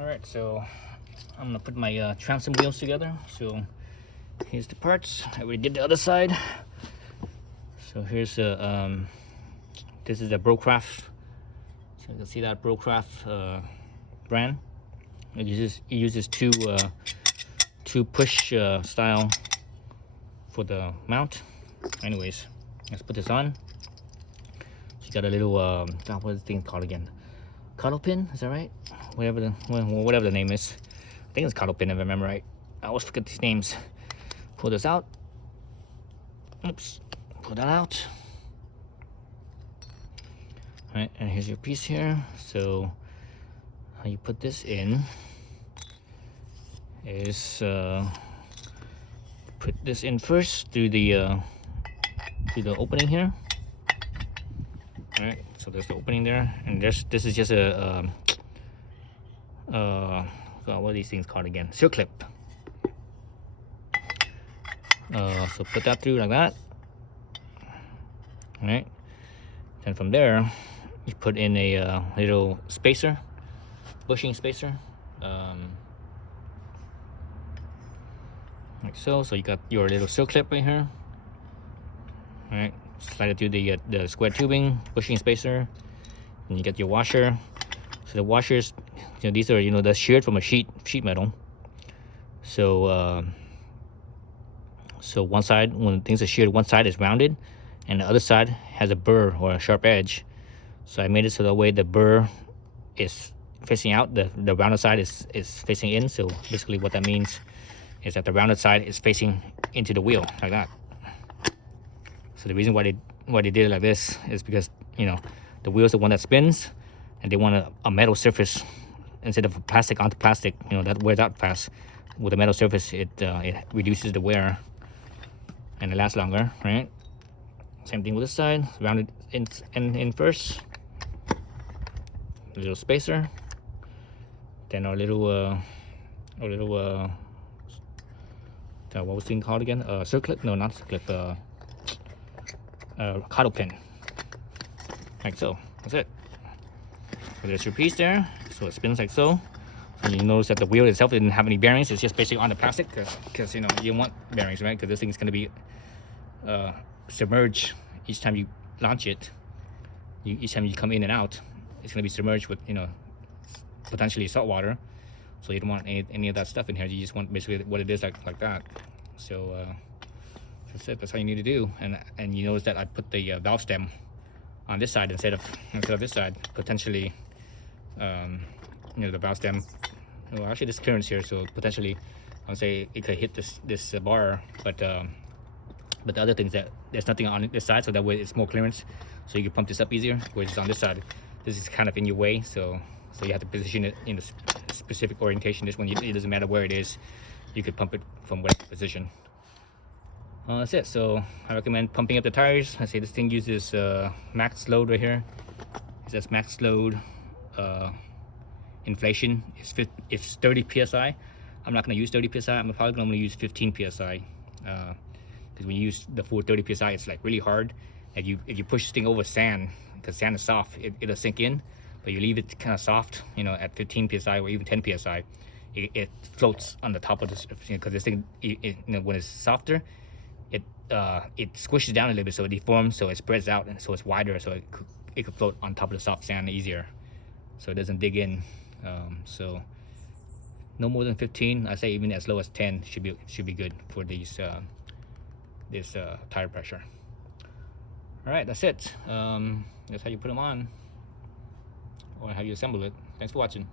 Alright, so I'm gonna put my transom wheels together. So here's the parts. I already did the other side. So here's this is the Brocraft. So you can see that Brocraft brand. It uses two push style for the mount. Anyways, let's put this on. So you got a little what is the thing called again? Coddle pin, is that right? Whatever the name is. I think it's coddle pin if I remember right. I always forget these names. Pull this out. Oops. Pull that out. Alright, and here's your piece here. So how you put this in is put this in first through the opening here. Alright, so there's the opening there, and this is just a what are these things called again? Seal clip. So put that through like that. Alright, then from there you put in a little spacer, bushing spacer, like so. So you got your little seal clip right here. Alright, slide it through the square tubing, bushing spacer, and you get your washer. So the washers, these are the sheared from a sheet metal. So so one side, when things are sheared, one side is rounded, and the other side has a burr or a sharp edge. So I made it so that way the burr is facing out, the rounded side is facing in. So basically what that means is that the rounded side is facing into the wheel like that. So the reason why they did it like this is because the wheel is the one that spins, and they want a metal surface instead of plastic onto plastic. That wears out fast. With a metal surface, it reduces the wear and it lasts longer, right? Same thing with this side. Round it in first. A little spacer. Then our little what was the thing called again? Circlip? No, not circlip. Coddle pin. Like so. That's it. So there's your piece there. So it spins like so. And you notice that the wheel itself didn't have any bearings. It's just basically on the plastic because you don't want bearings, right? Because this thing is going to be submerged each time you launch it. Each time you come in and out, it's going to be submerged with potentially salt water. So you don't want any of that stuff in here. You just want basically what it is like that. So that's it. That's how you need to do. And you notice that I put the valve stem on this side instead of this side. Potentially, the valve stem. Well, actually, this clearance here, so potentially, I'll say it could hit this bar. But the other thing is that there's nothing on this side, so that way it's more clearance, so you can pump this up easier. Whereas on this side, this is kind of in your way, so you have to position it in a specific orientation. This one, it doesn't matter where it is, you could pump it from whatever position. That's it. So I recommend pumping up the tires. I say this thing uses max load right here. It says max load inflation is 30 psi. I'm not going to use 30 psi. I'm probably going to use 15 psi because when you use the full 30 psi, it's like really hard. If you push this thing over sand, because sand is soft, it'll sink in. But you leave it kind of soft, at 15 psi or even 10 psi, it floats on the top of this, because this thing, when it's softer, it squishes down a little bit, so it deforms, so it spreads out, and so it's wider, so it could float on top of the soft sand easier, so it doesn't dig in. So no more than 15. I say even as low as 10 should be good for this tire pressure. All right, that's it. That's how you put them on, or how you assemble it. Thanks for watching.